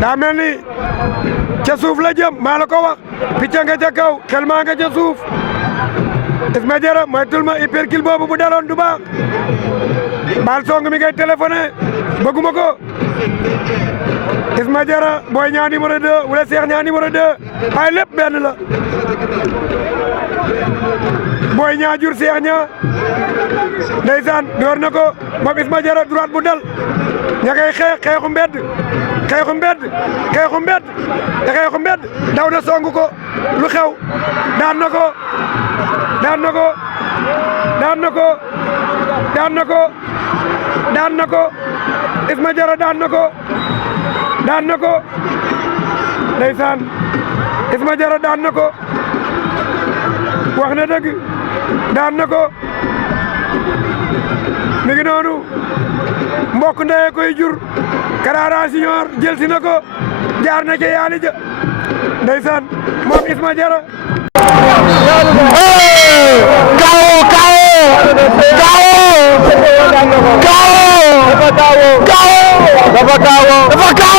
daa mel ni ca suuf la jëm maa la ko wax picc nga ca kaw xel maa nga ca suuf Isma Diarra moytul ma hypercule boobu bu daloon du baax Baal Song mi ngay téléphoné bëgguma ko Isma Diarra Boy Niang numéro 2 wala Cheikh Niang numéro 2 ay lépp benn la Boy Niang jur Cheikh Niang ndeysaan door na ko moom Isma Diarra droite bu dal ña ngay xeexu mbedd daw na song ko lu xew daan na ko Isma Diarra daan na ko ndeysaan Isma Diarra daan na ko wax na dëgg daan na ko mi ngi noonu mbokk ndeye koy jur Karara Senior jël si na ko jaar na ca yaali ja ndeysaan moom Isma Diarra dafa